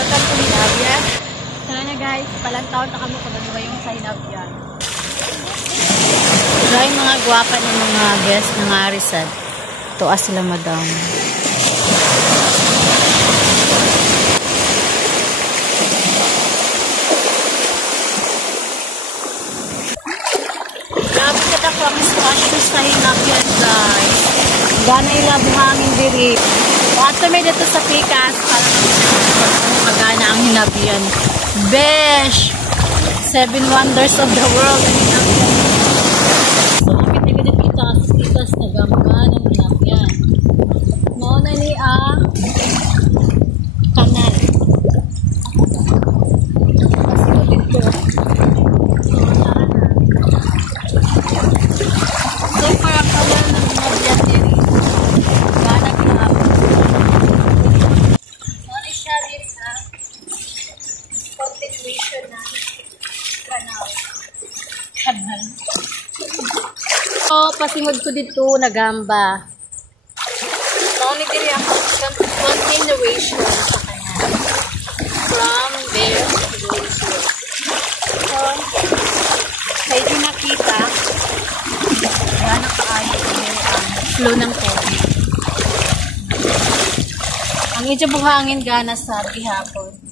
welcome to Hinabyan. Sana na guys, palang taon na kami kung ano ba yung sa Hinabyan. Ito yung mga gwapa ng mga guests ng Arisad. Tuwa sila madam. Grabe ka na ko ang squash sa Hinabyan guys. Gana ila buhangin diri. Ato may dito sa Pikas para magana ang Hinabyan. Besh! 7 wonders of the world ang Hinabyan. So, kapit na ganda Pikas na gamba ng Hinabyan. Mauna ni ang kanal. Kasi ko dito. So, parang kanal ng Hinabyan diri. Gana pinapin. Continuation na kanal. So, pasimod ko dito na gamba. Mauni diri ang continuation sa kanal. From there to here. So, kayo din nakita, gana kaayo ang flow ng tubig. Ang medyo buhangin gana sa gihapon.